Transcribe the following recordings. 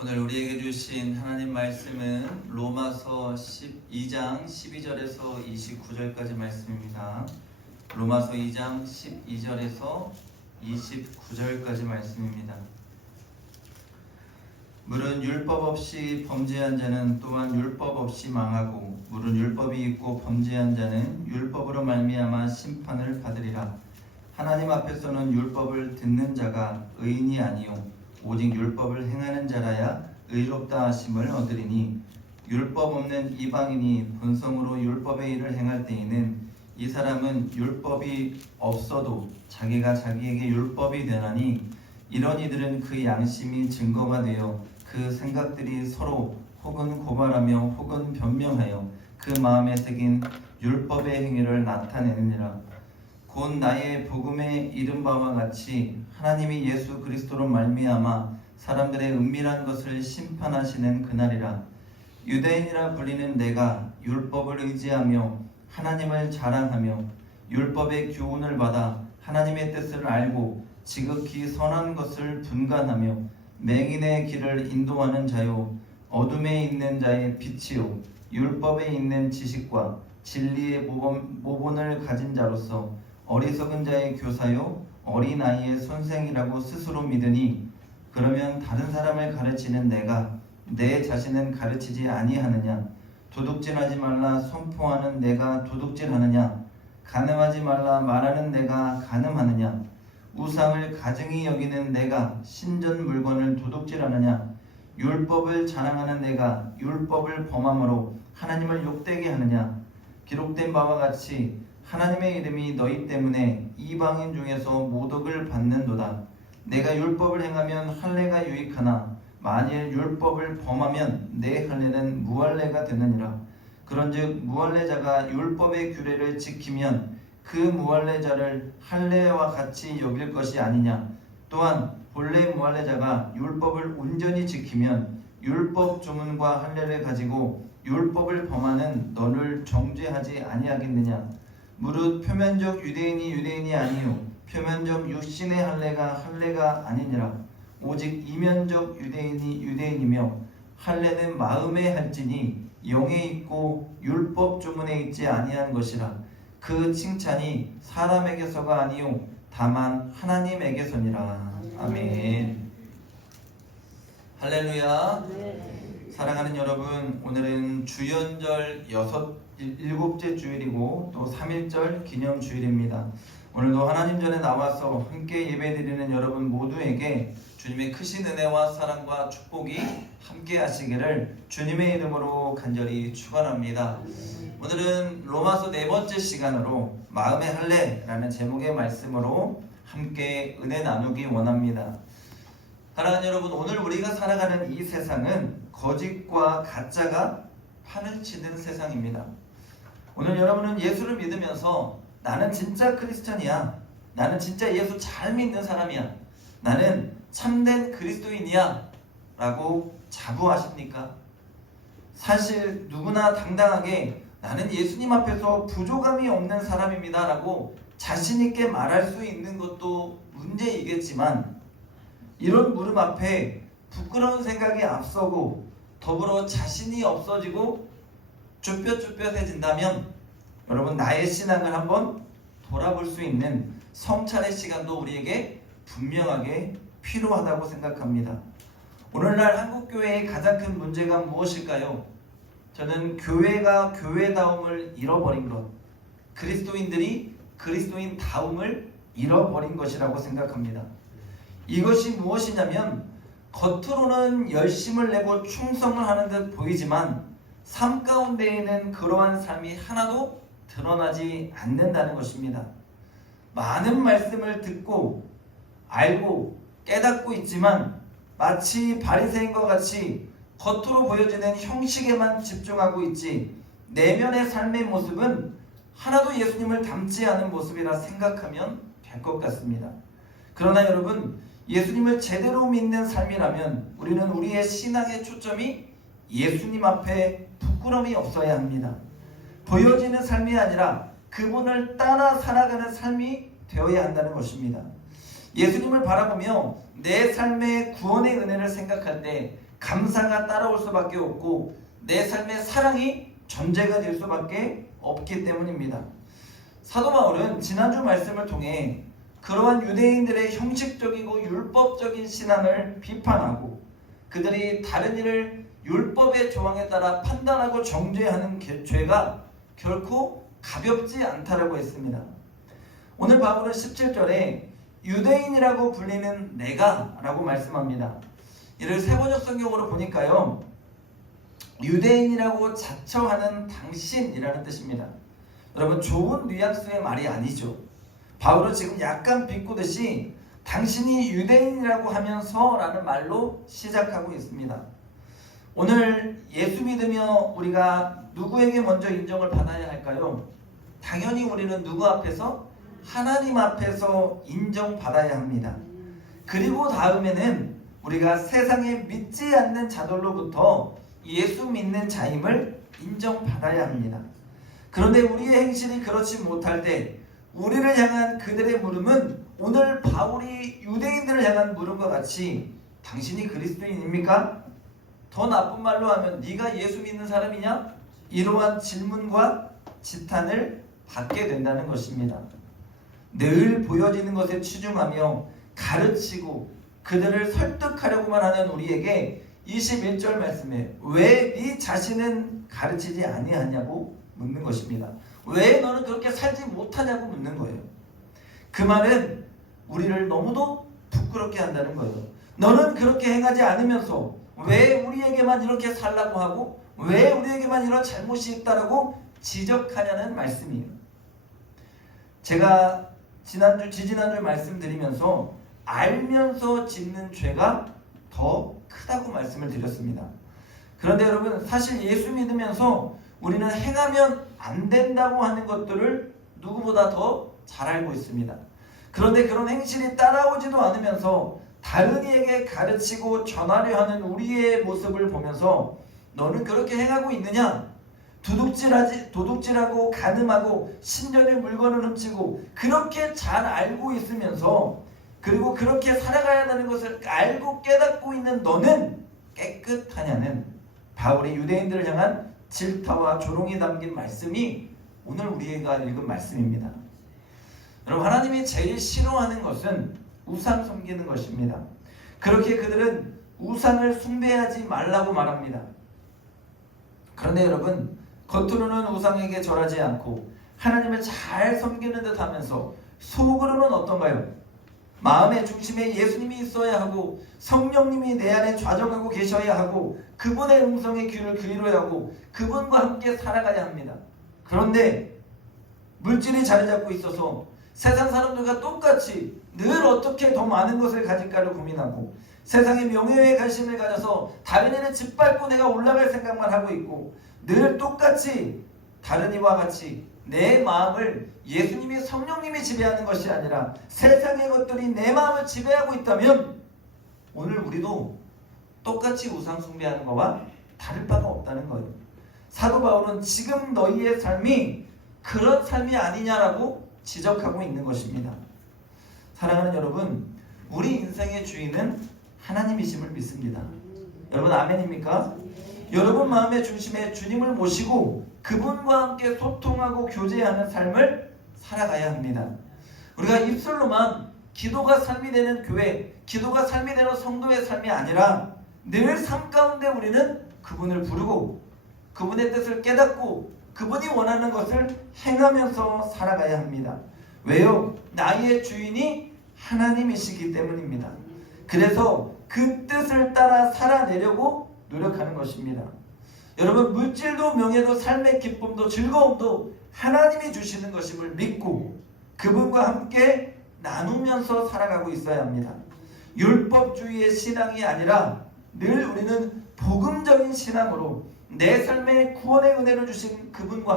오늘 우리에게 주신 하나님 말씀은 로마서 12장 12절에서 29절까지 말씀입니다. 로마서 2장 12절에서 29절까지 말씀입니다. 물은 율법 없이 범죄한 자는 또한 율법 없이 망하고, 물은 율법이 있고 범죄한 자는 율법으로 말미암아 심판을 받으리라. 하나님 앞에서는 율법을 듣는 자가 의인이 아니요 오직 율법을 행하는 자라야 의롭다 하심을 얻으리니, 율법 없는 이방인이 본성으로 율법의 일을 행할 때에는 이 사람은 율법이 없어도 자기가 자기에게 율법이 되나니, 이런 이들은 그 양심이 증거가 되어 그 생각들이 서로 혹은 고발하며 혹은 변명하여 그 마음에 새긴 율법의 행위를 나타내느니라. 곧 나의 복음에 이른 바와 같이 하나님이 예수 그리스도로 말미암아 사람들의 은밀한 것을 심판하시는 그날이라. 유대인이라 불리는 내가 율법을 의지하며 하나님을 자랑하며 율법의 교훈을 받아 하나님의 뜻을 알고 지극히 선한 것을 분간하며 맹인의 길을 인도하는 자요 어둠에 있는 자의 빛이요 율법에 있는 지식과 진리의 모본을 가진 자로서 어리석은 자의 교사요 어린아이의 선생이라고 스스로 믿으니, 그러면 다른 사람을 가르치는 내가 내 자신은 가르치지 아니하느냐? 도둑질하지 말라 선포하는 내가 도둑질하느냐? 간음하지 말라 말하는 내가 간음하느냐? 우상을 가증히 여기는 내가 신전 물건을 도둑질하느냐? 율법을 자랑하는 내가 율법을 범함으로 하나님을 욕되게 하느냐? 기록된 바와 같이 하나님의 이름이 너희 때문에 이방인 중에서 모독을 받는도다. 내가 율법을 행하면 할례가 유익하나 만일 율법을 범하면 내 할례는 무할례가 되느니라. 그런즉 무할례자가 율법의 규례를 지키면 그 무할례자를 할례와 같이 여길 것이 아니냐. 또한 본래 무할례자가 율법을 온전히 지키면 율법 조문과 할례를 가지고 율법을 범하는 너를 정죄하지 아니하겠느냐. 무릇 표면적 유대인이 아니요 표면적 육신의 할례가 아니니라. 오직 이면적 유대인이며 할례는 마음에 할지니 영에 있고 율법 조문에 있지 아니한 것이라. 그 칭찬이 사람에게서가 아니요 다만 하나님에게서니라. 아멘. 할렐루야. 사랑하는 여러분, 오늘은 주연절 7째 주일이고 또 3.1절 기념주일입니다. 오늘도 하나님 전에 나와서 함께 예배드리는 여러분 모두에게 주님의 크신 은혜와 사랑과 축복이 함께 하시기를 주님의 이름으로 간절히 축원합니다. 오늘은 로마서 4번째 시간으로 마음의 할례라는 제목의 말씀으로 함께 은혜 나누기 원합니다. 사랑하는 여러분, 오늘 우리가 살아가는 이 세상은 거짓과 가짜가 판을 치는 세상입니다. 오늘 여러분은 예수를 믿으면서 나는 진짜 크리스찬이야, 나는 진짜 예수 잘 믿는 사람이야, 나는 참된 그리스도인이야 라고 자부하십니까? 사실 누구나 당당하게 나는 예수님 앞에서 부족함이 없는 사람입니다 라고 자신있게 말할 수 있는 것도 문제이겠지만, 이런 물음 앞에 부끄러운 생각이 앞서고 더불어 자신이 없어지고 쭈뼛쭈뼛해진다면 여러분, 나의 신앙을 한번 돌아볼 수 있는 성찰의 시간도 우리에게 분명하게 필요하다고 생각합니다. 오늘날 한국교회의 가장 큰 문제가 무엇일까요? 저는 교회가 교회다움을 잃어버린 것, 그리스도인들이 그리스도인다움을 잃어버린 것이라고 생각합니다. 이것이 무엇이냐면, 겉으로는 열심을 내고 충성을 하는 듯 보이지만 삶 가운데에는 그러한 삶이 하나도 드러나지 않는다는 것입니다. 많은 말씀을 듣고 알고 깨닫고 있지만 마치 바리새인과 같이 겉으로 보여지는 형식에만 집중하고 있지 내면의 삶의 모습은 하나도 예수님을 닮지 않은 모습이라 생각하면 될 것 같습니다. 그러나 여러분, 예수님을 제대로 믿는 삶이라면 우리는 우리의 신앙의 초점이 예수님 앞에 부끄러움이 없어야 합니다. 보여지는 삶이 아니라 그분을 따라 살아가는 삶이 되어야 한다는 것입니다. 예수님을 바라보며 내 삶의 구원의 은혜를 생각할 때 감사가 따라올 수밖에 없고 내 삶의 사랑이 전제가 될 수밖에 없기 때문입니다. 사도 바울은 지난주 말씀을 통해 그러한 유대인들의 형식적이고 율법적인 신앙을 비판하고 그들이 다른 일을 율법의 조항에 따라 판단하고 정죄하는 죄가 결코 가볍지 않다라고 했습니다. 오늘 바울은 17절에 유대인이라고 불리는 내가 라고 말씀합니다. 이를 세번역 성경으로 보니까요, 유대인이라고 자처하는 당신이라는 뜻입니다. 여러분, 좋은 뉘앙스의 말이 아니죠. 바울은 지금 약간 비꼬듯이 당신이 유대인이라고 하면서 라는 말로 시작하고 있습니다. 오늘 예수 믿으며 우리가 누구에게 먼저 인정을 받아야 할까요? 당연히 우리는 누구 앞에서? 하나님 앞에서 인정받아야 합니다. 그리고 다음에는 우리가 세상에 믿지 않는 자들로부터 예수 믿는 자임을 인정받아야 합니다. 그런데 우리의 행실이 그렇지 못할 때 우리를 향한 그들의 물음은 오늘 바울이 유대인들을 향한 물음과 같이 당신이 그리스도인입니까? 더 나쁜 말로 하면 네가 예수 믿는 사람이냐? 이러한 질문과 지탄을 받게 된다는 것입니다. 늘 보여지는 것에 치중하며 가르치고 그들을 설득하려고만 하는 우리에게 21절 말씀에 왜 네 자신은 가르치지 아니하냐고 묻는 것입니다. 왜 너는 그렇게 살지 못하냐고 묻는 거예요. 그 말은 우리를 너무도 부끄럽게 한다는 거예요. 너는 그렇게 행하지 않으면서 왜 우리에게만 이렇게 살라고 하고 왜 우리에게만 이런 잘못이 있다라고 지적하냐는 말씀이에요. 제가 지지난주 말씀드리면서 알면서 짓는 죄가 더 크다고 말씀을 드렸습니다. 그런데 여러분, 사실 예수 믿으면서 우리는 행하면 안 된다고 하는 것들을 누구보다 더 잘 알고 있습니다. 그런데 그런 행실이 따라오지도 않으면서 다른 이에게 가르치고 전하려 하는 우리의 모습을 보면서 너는 그렇게 행하고 있느냐? 도둑질하고 간음하고 신전의 물건을 훔치고 그렇게 잘 알고 있으면서 그리고 그렇게 살아가야 하는 것을 알고 깨닫고 있는 너는 깨끗하냐는 바울이 유대인들을 향한 질타와 조롱이 담긴 말씀이 오늘 우리가 읽은 말씀입니다. 여러분, 하나님이 제일 싫어하는 것은 우상 섬기는 것입니다. 그렇게 그들은 우상을 숭배하지 말라고 말합니다. 그런데 여러분, 겉으로는 우상에게 절하지 않고 하나님을 잘 섬기는 듯 하면서 속으로는 어떤가요? 마음의 중심에 예수님이 있어야 하고 성령님이 내 안에 좌정하고 계셔야 하고 그분의 음성에 귀를 기울여야 하고 그분과 함께 살아가야 합니다. 그런데 물질이 자리 잡고 있어서 세상 사람들과 똑같이 늘 어떻게 더 많은 것을 가질까를 고민하고 세상의 명예에 관심을 가져서 다른 이를 짓밟고 내가 올라갈 생각만 하고 있고 늘 똑같이 다른 이와 같이 내 마음을 예수님이 성령님이 지배하는 것이 아니라 세상의 것들이 내 마음을 지배하고 있다면 오늘 우리도 똑같이 우상 숭배하는 것과 다를 바가 없다는 거예요. 사도 바울은 지금 너희의 삶이 그런 삶이 아니냐라고 지적하고 있는 것입니다. 사랑하는 여러분, 우리 인생의 주인은 하나님이심을 믿습니다. 여러분, 아멘입니까? 여러분 마음의 중심에 주님을 모시고 그분과 함께 소통하고 교제하는 삶을 살아가야 합니다. 우리가 입술로만 기도가 삶이 되는 교회, 기도가 삶이 되는 성도의 삶이 아니라 늘 삶 가운데 우리는 그분을 부르고 그분의 뜻을 깨닫고 그분이 원하는 것을 행하면서 살아가야 합니다. 왜요? 나의 주인이 하나님이시기 때문입니다. 그래서 그 뜻을 따라 살아내려고 노력하는 것입니다. 여러분, 물질도 명예도 삶의 기쁨도 즐거움도 하나님이 주시는 것임을 믿고 그분과 함께 나누면서 살아가고 있어야 합니다. 율법주의의 신앙이 아니라 늘 우리는 복음적인 신앙으로 내 삶에 구원의 은혜를 주신 그분과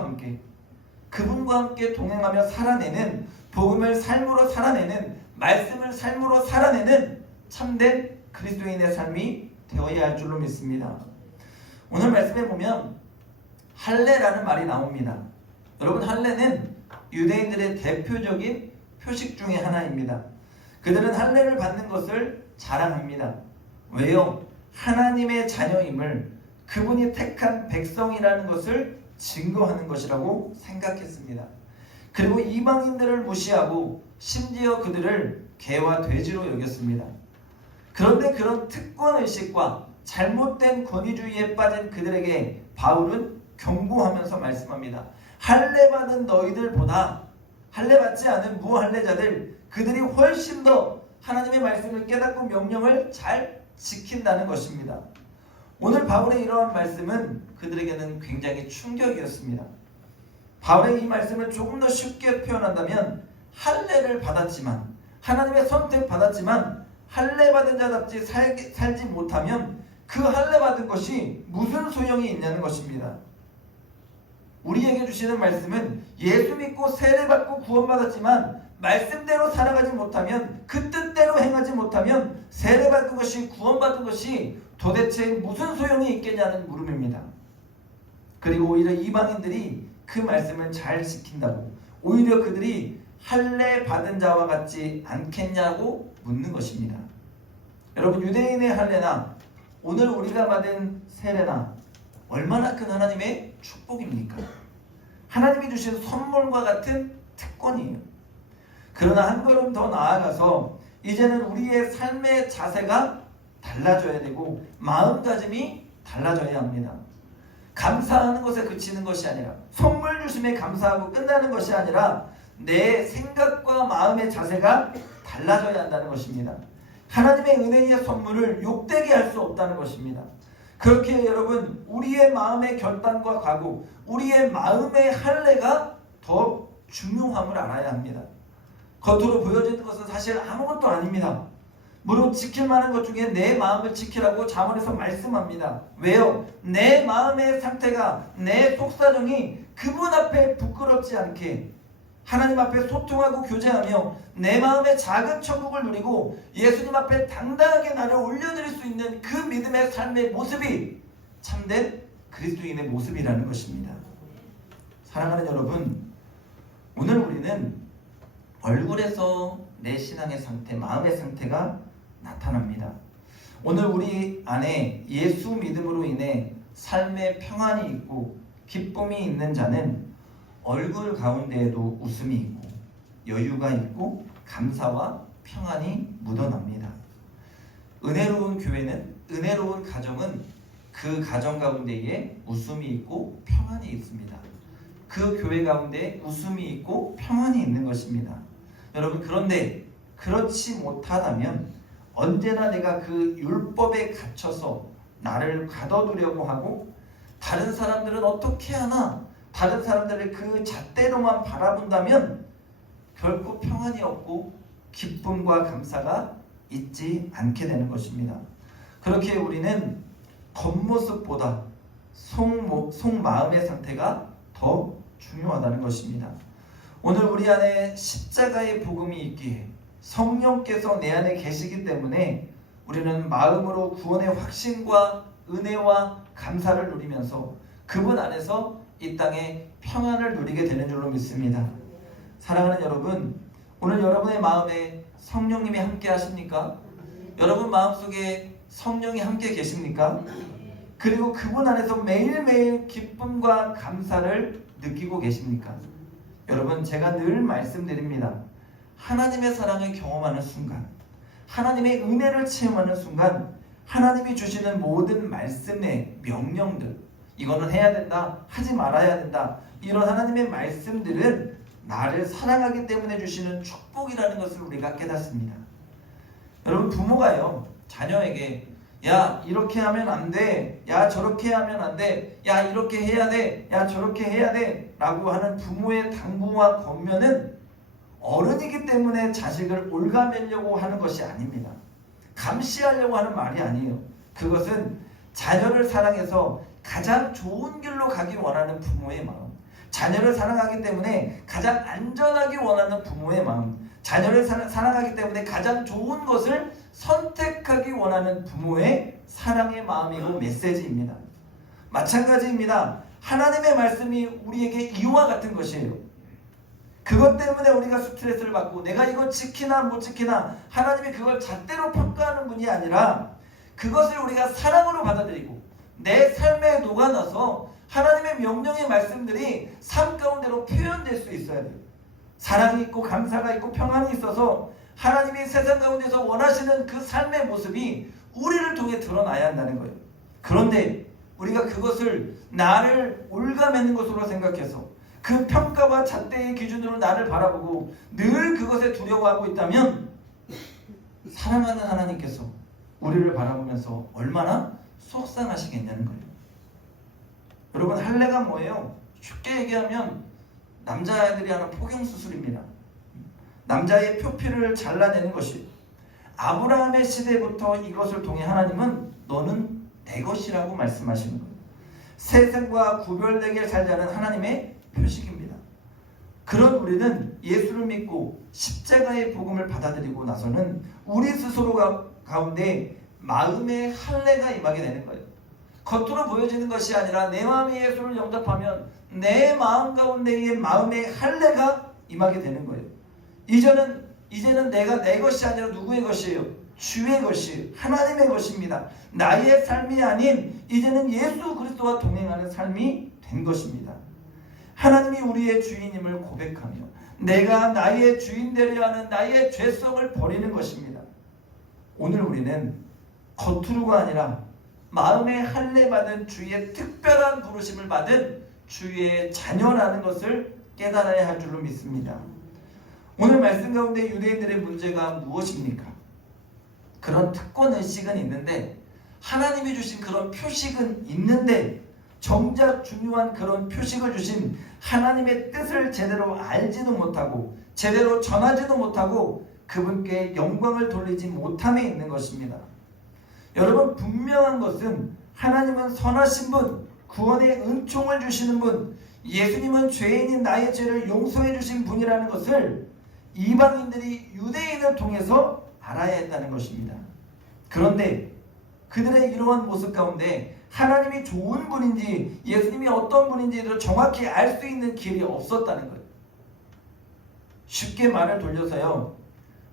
함께 동행하며 살아내는 복음을 삶으로 살아내는 말씀을 삶으로 살아내는 참된 그리스도인의 삶이 되어야 할 줄로 믿습니다. 오늘 말씀에 보면 할례라는 말이 나옵니다. 여러분, 할례는 유대인들의 대표적인 표식 중에 하나입니다. 그들은 할례를 받는 것을 자랑합니다. 왜요? 하나님의 자녀임을, 그분이 택한 백성이라는 것을 증거하는 것이라고 생각했습니다. 그리고 이방인들을 무시하고 심지어 그들을 개와 돼지로 여겼습니다. 그런데 그런 특권의식과 잘못된 권위주의에 빠진 그들에게 바울은 경고하면서 말씀합니다. 할례받은 너희들보다 할례받지 않은 무할례자들, 그들이 훨씬 더 하나님의 말씀을 깨닫고 명령을 잘 지킨다는 것입니다. 오늘 바울의 이러한 말씀은 그들에게는 굉장히 충격이었습니다. 바울의 이 말씀을 조금 더 쉽게 표현한다면, 할례를 받았지만, 하나님의 선택 받았지만 할례받은 자답지 살지 못하면 그 할례받은 것이 무슨 소용이 있냐는 것입니다. 우리에게 주시는 말씀은 예수 믿고 세례받고 구원받았지만 말씀대로 살아가지 못하면, 그 뜻대로 행하지 못하면 세례받은 것이, 구원받은 것이 도대체 무슨 소용이 있겠냐는 물음입니다. 그리고 오히려 이방인들이 그 말씀을 잘 지킨다고, 오히려 그들이 할례 받은 자와 같지 않겠냐고 묻는 것입니다. 여러분, 유대인의 할례나 오늘 우리가 받은 세례나 얼마나 큰 하나님의 축복입니까? 하나님이 주신 선물과 같은 특권이에요. 그러나 한 걸음 더 나아가서 이제는 우리의 삶의 자세가 달라져야 되고 마음가짐이 달라져야 합니다. 감사하는 것에 그치는 것이 아니라, 선물 주심에 감사하고 끝나는 것이 아니라 내 생각과 마음의 자세가 달라져야 한다는 것입니다. 하나님의 은혜의 선물을 욕되게 할 수 없다는 것입니다. 그렇게 여러분, 우리의 마음의 결단과 각오, 우리의 마음의 할례가 더 중요함을 알아야 합니다. 겉으로 보여지는 것은 사실 아무것도 아닙니다. 물론 지킬 만한 것 중에 내 마음을 지키라고 잠언에서 말씀합니다. 왜요? 내 마음의 상태가, 내 속사정이 그분 앞에 부끄럽지 않게 하나님 앞에 소통하고 교제하며 내 마음의 작은 천국을 누리고 예수님 앞에 당당하게 나를 올려드릴 수 있는 그 믿음의 삶의 모습이 참된 그리스도인의 모습이라는 것입니다. 사랑하는 여러분, 오늘 우리는 얼굴에서 내 신앙의 상태, 마음의 상태가 나타납니다. 오늘 우리 안에 예수 믿음으로 인해 삶의 평안이 있고 기쁨이 있는 자는 얼굴 가운데에도 웃음이 있고 여유가 있고 감사와 평안이 묻어납니다. 은혜로운 교회는, 은혜로운 가정은 그 가정 가운데에 웃음이 있고 평안이 있습니다. 그 교회 가운데 웃음이 있고 평안이 있는 것입니다. 여러분, 그런데 그렇지 못하다면 언제나 내가 그 율법에 갇혀서 나를 가둬두려고 하고, 다른 사람들은 어떻게 하나, 다른 사람들을 그 잣대로만 바라본다면 결코 평안이 없고 기쁨과 감사가 있지 않게 되는 것입니다. 그렇게 우리는 겉모습보다 속마음의 상태가 더 중요하다는 것입니다. 오늘 우리 안에 십자가의 복음이 있기에 성령께서 내 안에 계시기 때문에 우리는 마음으로 구원의 확신과 은혜와 감사를 누리면서 그분 안에서 이 땅에 평안을 누리게 되는 줄로 믿습니다. 사랑하는 여러분, 오늘 여러분의 마음에 성령님이 함께 하십니까? 여러분 마음속에 성령이 함께 계십니까? 그리고 그분 안에서 매일매일 기쁨과 감사를 느끼고 계십니까? 여러분, 제가 늘 말씀드립니다. 하나님의 사랑을 경험하는 순간, 하나님의 은혜를 체험하는 순간, 하나님이 주시는 모든 말씀의 명령들, 이거는 해야 된다, 하지 말아야 된다, 이런 하나님의 말씀들은 나를 사랑하기 때문에 주시는 축복이라는 것을 우리가 깨닫습니다. 여러분, 부모가요, 자녀에게 야, 이렇게 하면 안 돼, 야, 저렇게 하면 안 돼, 야, 이렇게 해야 돼, 야, 저렇게 해야 돼 라고 하는 부모의 당부와 권면은 어른이기 때문에 자식을 올가매려고 하는 것이 아닙니다. 감시하려고 하는 말이 아니에요. 그것은 자녀를 사랑해서 가장 좋은 길로 가기 원하는 부모의 마음, 자녀를 사랑하기 때문에 가장 안전하기 원하는 부모의 마음, 자녀를 사랑하기 때문에 가장 좋은 것을 선택하기 원하는 부모의 사랑의 마음이고 메시지입니다. 마찬가지입니다. 하나님의 말씀이 우리에게 이와 같은 것이에요. 그것 때문에 우리가 스트레스를 받고 내가 이거 지키나 못 지키나 하나님이 그걸 잣대로 평가하는 분이 아니라 그것을 우리가 사랑으로 받아들이고 내 삶에 녹아나서 하나님의 명령의 말씀들이 삶 가운데로 표현될 수 있어야 돼요. 사랑이 있고 감사가 있고 평안이 있어서 하나님이 세상 가운데서 원하시는 그 삶의 모습이 우리를 통해 드러나야 한다는 거예요. 그런데 우리가 그것을 나를 올가매는 것으로 생각해서 그 평가와 잣대의 기준으로 나를 바라보고 늘 그것에 두려워하고 있다면 사랑하는 하나님께서 우리를 바라보면서 얼마나 속상하시겠냐는 거예요. 여러분, 할례가 뭐예요? 쉽게 얘기하면 남자애들이 하는 포경수술입니다. 남자의 표피를 잘라내는 것이 아브라함의 시대부터 이것을 통해 하나님은 너는 내 것이라고 말씀하시는 거예요. 세상과 구별되게 살자는 하나님의 표식입니다. 그런 우리는 예수를 믿고 십자가의 복음을 받아들이고 나서는 우리 스스로 가운데 마음의 할례가 임하게 되는 거예요. 겉으로 보여지는 것이 아니라 내 마음에 예수를 영접하면 내 마음 가운데의 마음의 할례가 임하게 되는 거예요. 이제는 내가 내 것이 아니라 누구의 것이에요? 주의 것이에요. 하나님의 것입니다. 나의 삶이 아닌 이제는 예수 그리스도와 동행하는 삶이 된 것입니다. 하나님이 우리의 주인임을 고백하며 내가 나의 주인 되려 하는 나의 죄성을 버리는 것입니다. 오늘 우리는 겉으로가 아니라 마음에 할례 받은 주의 특별한 부르심을 받은 주의 자녀라는 것을 깨달아야 할 줄로 믿습니다. 오늘 말씀 가운데 유대인들의 문제가 무엇입니까? 그런 특권의식은 있는데 하나님이 주신 그런 표식은 있는데 정작 중요한 그런 표식을 주신 하나님의 뜻을 제대로 알지도 못하고 제대로 전하지도 못하고 그분께 영광을 돌리지 못함에 있는 것입니다. 여러분, 분명한 것은 하나님은 선하신 분, 구원의 은총을 주시는 분, 예수님은 죄인인 나의 죄를 용서해 주신 분이라는 것을 이방인들이 유대인을 통해서 알아야 했다는 것입니다. 그런데 그들의 이러한 모습 가운데 하나님이 좋은 분인지 예수님이 어떤 분인지를 정확히 알 수 있는 길이 없었다는 거예요. 쉽게 말을 돌려서요,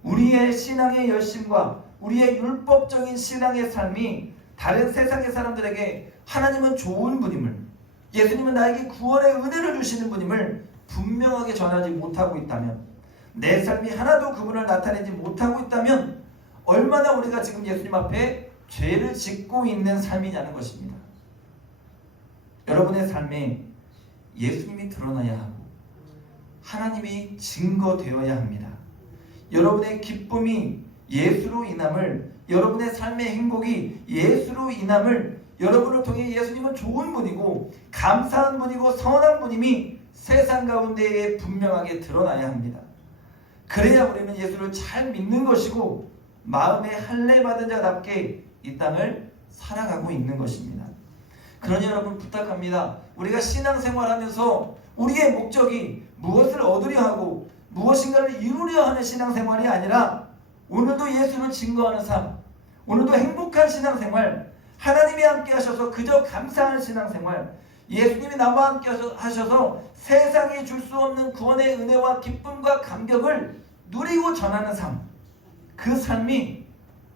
우리의 신앙의 열심과 우리의 율법적인 신앙의 삶이 다른 세상의 사람들에게 하나님은 좋은 분임을, 예수님은 나에게 구원의 은혜를 주시는 분임을 분명하게 전하지 못하고 있다면, 내 삶이 하나도 그분을 나타내지 못하고 있다면 얼마나 우리가 지금 예수님 앞에 죄를 짓고 있는 삶이냐는 것입니다. 여러분의 삶에 예수님이 드러나야 하고 하나님이 증거되어야 합니다. 여러분의 기쁨이 예수로 인함을, 여러분의 삶의 행복이 예수로 인함을, 여러분을 통해 예수님은 좋은 분이고 감사한 분이고 선한 분임이 세상 가운데에 분명하게 드러나야 합니다. 그래야 우리는 예수를 잘 믿는 것이고 마음에 할례 받은 자답게 이 땅을 살아가고 있는 것입니다. 그러니 여러분, 부탁합니다. 우리가 신앙생활하면서 우리의 목적이 무엇을 얻으려 하고 무엇인가를 이루려 하는 신앙생활이 아니라 오늘도 예수를 증거하는 삶, 오늘도 행복한 신앙생활, 하나님이 함께 하셔서 그저 감사한 신앙생활, 예수님이 나와 함께 하셔서 세상이 줄 수 없는 구원의 은혜와 기쁨과 감격을 누리고 전하는 삶, 그 삶이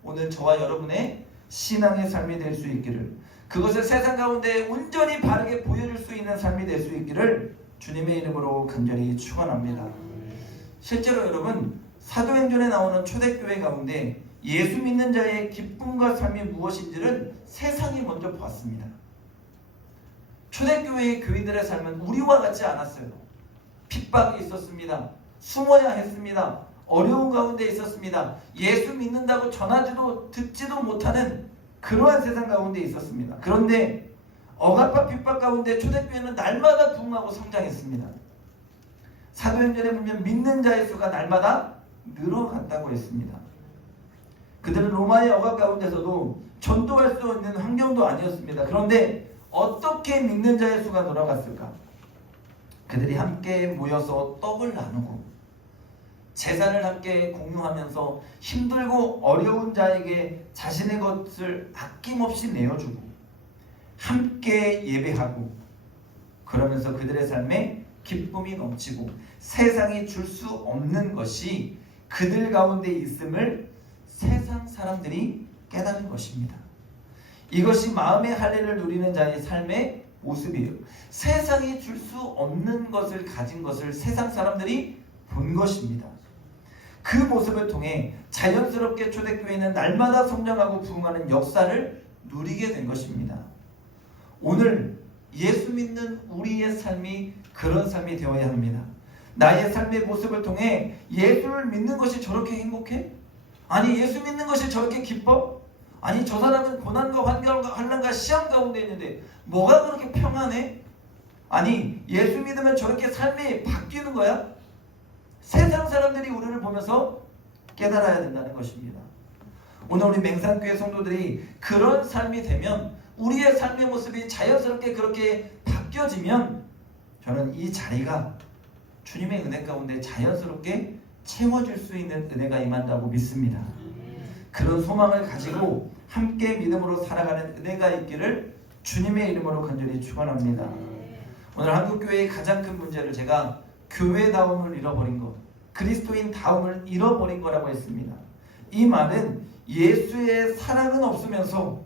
오늘 저와 여러분의 신앙의 삶이 될 수 있기를, 그것을 세상 가운데 온전히 바르게 보여줄 수 있는 삶이 될 수 있기를 주님의 이름으로 간절히 축원합니다. 실제로 여러분, 사도행전에 나오는 초대교회 가운데 예수 믿는 자의 기쁨과 삶이 무엇인지를 세상이 먼저 보았습니다. 초대교회의 교인들의 삶은 우리와 같지 않았어요. 핍박이 있었습니다. 숨어야 했습니다. 어려운 가운데 있었습니다. 예수 믿는다고 전하지도 듣지도 못하는 그러한 세상 가운데 있었습니다. 그런데 억압과 핍박 가운데 초대교회는 날마다 부흥하고 성장했습니다. 사도행전에 보면 믿는 자의 수가 날마다 늘어갔다고 했습니다. 그들은 로마의 억압 가운데서도 전도할 수 있는 환경도 아니었습니다. 그런데 어떻게 믿는 자의 수가 늘어갔을까? 그들이 함께 모여서 떡을 나누고 재산을 함께 공유하면서 힘들고 어려운 자에게 자신의 것을 아낌없이 내어주고 함께 예배하고, 그러면서 그들의 삶에 기쁨이 넘치고 세상이 줄 수 없는 것이 그들 가운데 있음을 세상 사람들이 깨달은 것입니다. 이것이 마음의 할례를 누리는 자의 삶의 모습이에요. 세상이 줄 수 없는 것을 가진 것을 세상 사람들이 본 것입니다. 그 모습을 통해 자연스럽게 초대교회는 날마다 성장하고 부흥하는 역사를 누리게 된 것입니다. 오늘 예수 믿는 우리의 삶이 그런 삶이 되어야 합니다. 나의 삶의 모습을 통해 예수를 믿는 것이 저렇게 행복해? 아니, 예수 믿는 것이 저렇게 기뻐? 아니, 저 사람은 고난과 환난과 시험 가운데 있는데 뭐가 그렇게 평안해? 아니, 예수 믿으면 저렇게 삶이 바뀌는 거야? 세상 사람들이 우리를 보면서 깨달아야 된다는 것입니다. 오늘 우리 맹산교회 성도들이 그런 삶이 되면, 우리의 삶의 모습이 자연스럽게 그렇게 바뀌어지면, 저는 이 자리가 주님의 은혜 가운데 자연스럽게 채워질 수 있는 은혜가 임한다고 믿습니다. 그런 소망을 가지고 함께 믿음으로 살아가는 은혜가 있기를 주님의 이름으로 간절히 축원합니다. 오늘 한국교회의 가장 큰 문제를 제가 교회다움을 잃어버린 것, 그리스도인다움을 잃어버린 거라고 했습니다. 이 말은 예수의 사랑은 없으면서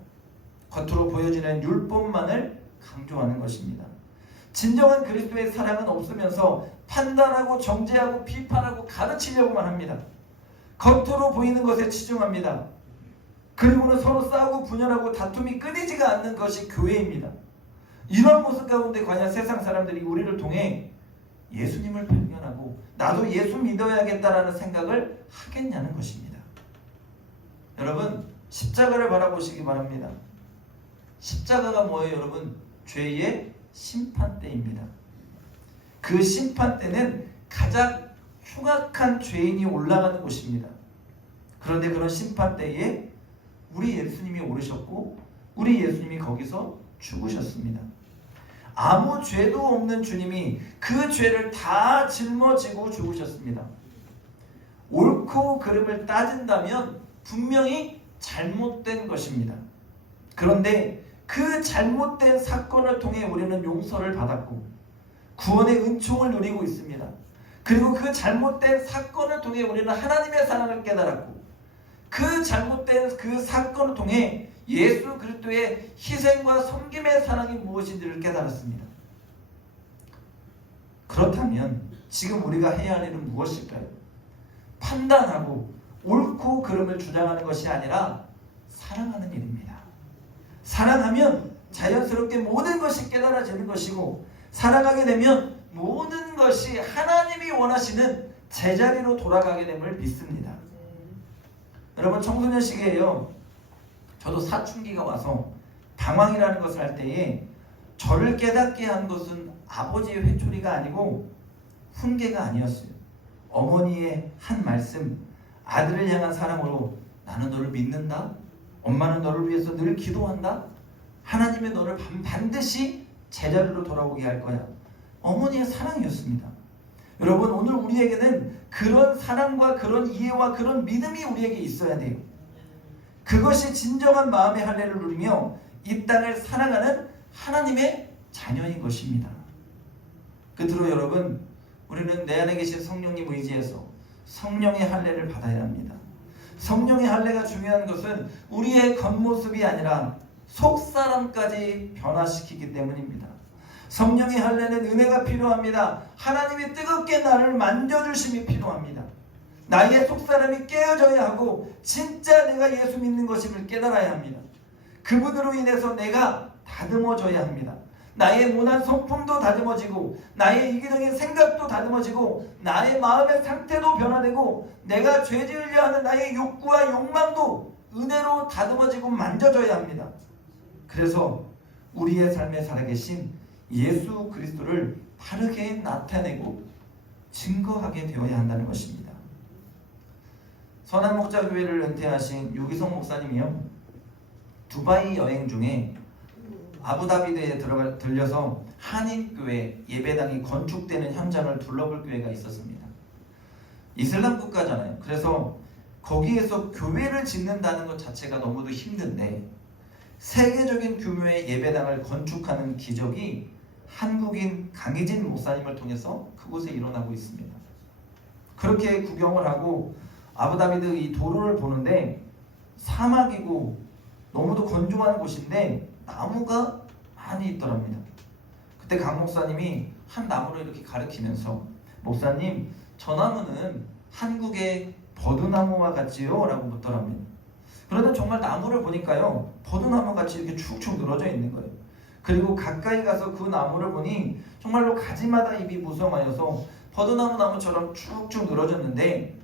겉으로 보여지는 율법만을 강조하는 것입니다. 진정한 그리스도의 사랑은 없으면서 판단하고 정죄하고 비판하고 가르치려고만 합니다. 겉으로 보이는 것에 치중합니다. 그리고는 서로 싸우고 분열하고 다툼이 끊이지가 않는 것이 교회입니다. 이런 모습 가운데 과연 세상 사람들이 우리를 통해 예수님을 발견하고 나도 예수 믿어야겠다라는 생각을 하겠냐는 것입니다. 여러분, 십자가를 바라보시기 바랍니다. 십자가가 뭐예요, 여러분? 죄의 심판대입니다. 그 심판대는 가장 흉악한 죄인이 올라가는 곳입니다. 그런데 그런 심판대에 우리 예수님이 오르셨고 우리 예수님이 거기서 죽으셨습니다. 아무 죄도 없는 주님이 그 죄를 다 짊어지고 죽으셨습니다. 옳고 그름을 따진다면 분명히 잘못된 것입니다. 그런데 그 잘못된 사건을 통해 우리는 용서를 받았고 구원의 은총을 누리고 있습니다. 그리고 그 잘못된 사건을 통해 우리는 하나님의 사랑을 깨달았고 그 잘못된 그 사건을 통해 예수 그리스도의 희생과 섬김의 사랑이 무엇인지를 깨달았습니다. 그렇다면 지금 우리가 해야 할 일은 무엇일까요? 판단하고 옳고 그름을 주장하는 것이 아니라 사랑하는 일입니다. 사랑하면 자연스럽게 모든 것이 깨달아지는 것이고, 사랑하게 되면 모든 것이 하나님이 원하시는 제자리로 돌아가게 됨을 믿습니다. 여러분, 청소년 시기에요, 저도 사춘기가 와서 방황이라는 것을 할 때에 저를 깨닫게 한 것은 아버지의 회초리가 아니고 훈계가 아니었어요. 어머니의 한 말씀, 아들을 향한 사랑으로 나는 너를 믿는다. 엄마는 너를 위해서 늘 기도한다. 하나님의 너를 반드시 제자리로 돌아오게 할 거야. 어머니의 사랑이었습니다. 여러분, 오늘 우리에게는 그런 사랑과 그런 이해와 그런 믿음이 우리에게 있어야 돼요. 그것이 진정한 마음의 할례를 누리며 이 땅을 사랑하는 하나님의 자녀인 것입니다. 끝으로 여러분, 우리는 내 안에 계신 성령님 의지해서 성령의 할례를 받아야 합니다. 성령의 할례가 중요한 것은 우리의 겉모습이 아니라 속사람까지 변화시키기 때문입니다. 성령의 할례는 은혜가 필요합니다. 하나님이 뜨겁게 나를 만져주심이 필요합니다. 나의 속사람이 깨어져야 하고 진짜 내가 예수 믿는 것임을 깨달아야 합니다. 그분으로 인해서 내가 다듬어져야 합니다. 나의 모난 성품도 다듬어지고 나의 이기적인 생각도 다듬어지고 나의 마음의 상태도 변화되고 내가 죄지으려 하는 나의 욕구와 욕망도 은혜로 다듬어지고 만져져야 합니다. 그래서 우리의 삶에 살아계신 예수 그리스도를 바르게 나타내고 증거하게 되어야 한다는 것입니다. 선한목자교회를 은퇴하신 유기성 목사님이요, 두바이 여행 중에 아부다비에 들려서 한인교회 예배당이 건축되는 현장을 둘러볼 기회가 있었습니다. 이슬람 국가잖아요. 그래서 거기에서 교회를 짓는다는 것 자체가 너무도 힘든데 세계적인 규모의 예배당을 건축하는 기적이 한국인 강희진 목사님을 통해서 그곳에 일어나고 있습니다. 그렇게 구경을 하고 아부다비드 이 도로를 보는데 사막이고 너무도 건조한 곳인데 나무가 많이 있더랍니다. 그때 강 목사님이 한 나무를 이렇게 가리키면서 목사님, 저 나무는 한국의 버드나무와 같지요? 라고 묻더랍니다. 그러다 정말 나무를 보니까요, 버드나무 같이 이렇게 축축 늘어져 있는 거예요. 그리고 가까이 가서 그 나무를 보니 정말로 가지마다 잎이 무성하여서 버드나무 나무처럼 쭉쭉 늘어졌는데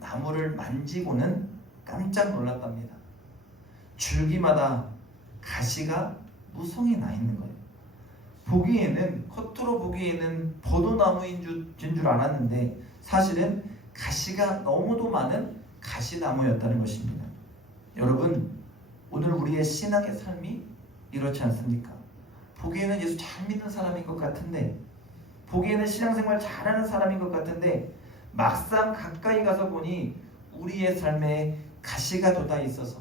나무를 만지고는 깜짝 놀랐답니다. 줄기마다 가시가 무성히 나 있는 거예요. 겉으로 보기에는 버드나무인 줄 알았는데 사실은 가시가 너무도 많은 가시나무였다는 것입니다. 여러분, 오늘 우리의 신앙의 삶이 이렇지 않습니까? 보기에는 예수 잘 믿는 사람인 것 같은데, 보기에는 신앙생활 잘하는 사람인 것 같은데, 막상 가까이 가서 보니 우리의 삶에 가시가 돋아 있어서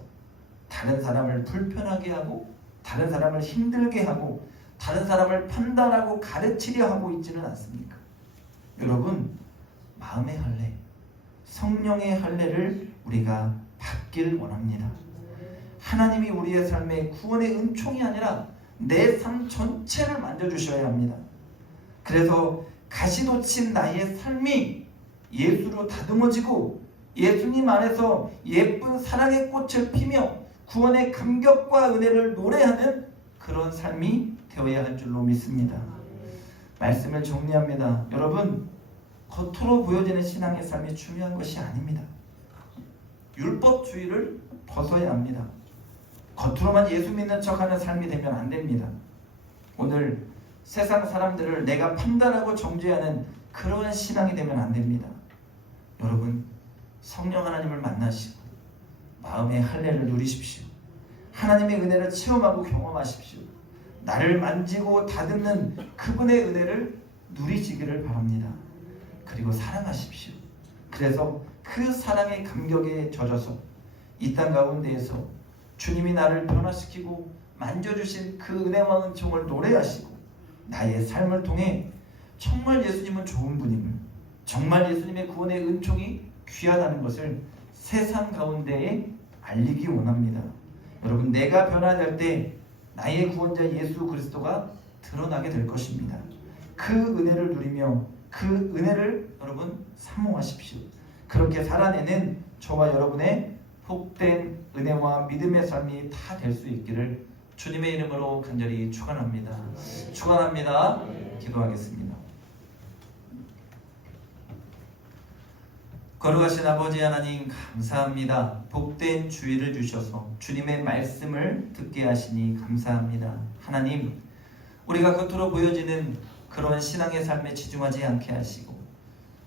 다른 사람을 불편하게 하고, 다른 사람을 힘들게 하고, 다른 사람을 판단하고 가르치려 하고 있지는 않습니까? 여러분, 마음의 할례, 성령의 할례를 우리가 받기를 원합니다. 하나님이 우리의 삶에 구원의 은총이 아니라 내 삶 전체를 만져주셔야 합니다. 그래서 가시돋친 나의 삶이 예수로 다듬어지고 예수님 안에서 예쁜 사랑의 꽃을 피며 구원의 감격과 은혜를 노래하는 그런 삶이 되어야 할 줄로 믿습니다. 말씀을 정리합니다. 여러분, 겉으로 보여지는 신앙의 삶이 중요한 것이 아닙니다. 율법주의를 벗어야 합니다. 겉으로만 예수 믿는 척하는 삶이 되면 안 됩니다. 오늘 세상 사람들을 내가 판단하고 정죄하는 그러한 신앙이 되면 안 됩니다. 여러분, 성령 하나님을 만나시고 마음의 할례를 누리십시오. 하나님의 은혜를 체험하고 경험하십시오. 나를 만지고 다듬는 그분의 은혜를 누리시기를 바랍니다. 그리고 사랑하십시오. 그래서 그 사랑의 감격에 젖어서 이 땅 가운데에서 주님이 나를 변화시키고 만져주신 그 은혜와 은총을 노래하시고 나의 삶을 통해 정말 예수님은 좋은 분임을, 정말 예수님의 구원의 은총이 귀하다는 것을 세상 가운데에 알리기 원합니다. 여러분, 내가 변화될 때 나의 구원자 예수 그리스도가 드러나게 될 것입니다. 그 은혜를 누리며 그 은혜를 여러분 사모하십시오. 그렇게 살아내는 저와 여러분의 복된 은혜와 믿음의 삶이 다 될 수 있기를 주님의 이름으로 간절히 축원합니다. 축원합니다. 기도하겠습니다. 거룩하신 아버지 하나님, 감사합니다. 복된 주의를 주셔서 주님의 말씀을 듣게 하시니 감사합니다. 하나님, 우리가 겉으로 보여지는 그런 신앙의 삶에 치중하지 않게 하시고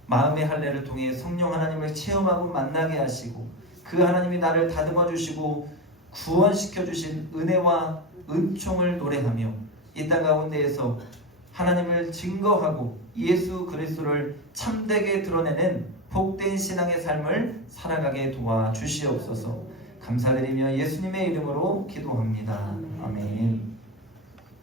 마음의 할례를 통해 성령 하나님을 체험하고 만나게 하시고 그 하나님이 나를 다듬어 주시고 구원시켜 주신 은혜와 은총을 노래하며 이 땅 가운데에서 하나님을 증거하고 예수 그리스도를 참되게 드러내는 복된 신앙의 삶을 살아가게 도와주시옵소서. 감사드리며 예수님의 이름으로 기도합니다. 아멘.